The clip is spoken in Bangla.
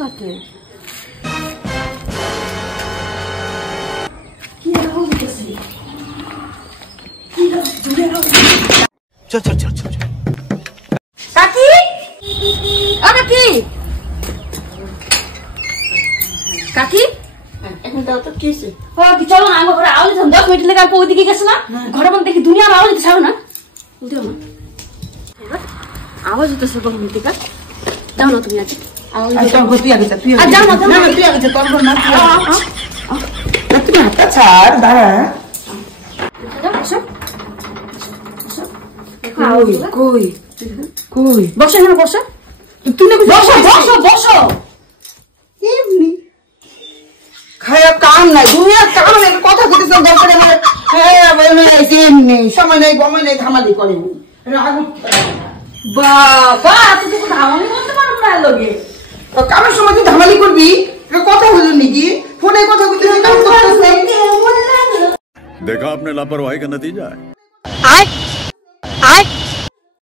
লাগে কি আওয়াজ হচ্ছে কি জোরে আওয়াজ চল চল চল চল কাকি কাকি কাকি এখন দাও তো কিছে ও কি চলো না আমার ঘরে আওয়াজ হচ্ছে 10 মিনিট লেগে আর ওইদিকে গেছ না ঘরে মধ্যে দেখি দুনিয়ার আওয়াজ হচ্ছে ছাড়ো না বলতে না আওয়াজ হচ্ছে সব মিনিট কা দাও না তুমি আজকে আওয়াজ তুই আগে তুই যাও না তুই আগে তোর না তুই হাতটা ছাড় দাঁড়া কই কই বসো এখানে বসো তুই না বসো বসো বসো এমনি খায়া কাম নাই দুনিয়া কাম নাই কথা কইতেছ দরকারে মানে হ্যাঁ বলে এমনি সময় নাই গমে নাই থামালি করে রাগ বাবা তুই তো ধামালি করতে পারো না লগে কামের সময় তুই ধামালি করবি কথা হলো নাকি ফোনে কথা কইতে কাম করতেছ देखा आपने लापरवाही का नतीजा है। আয় আয়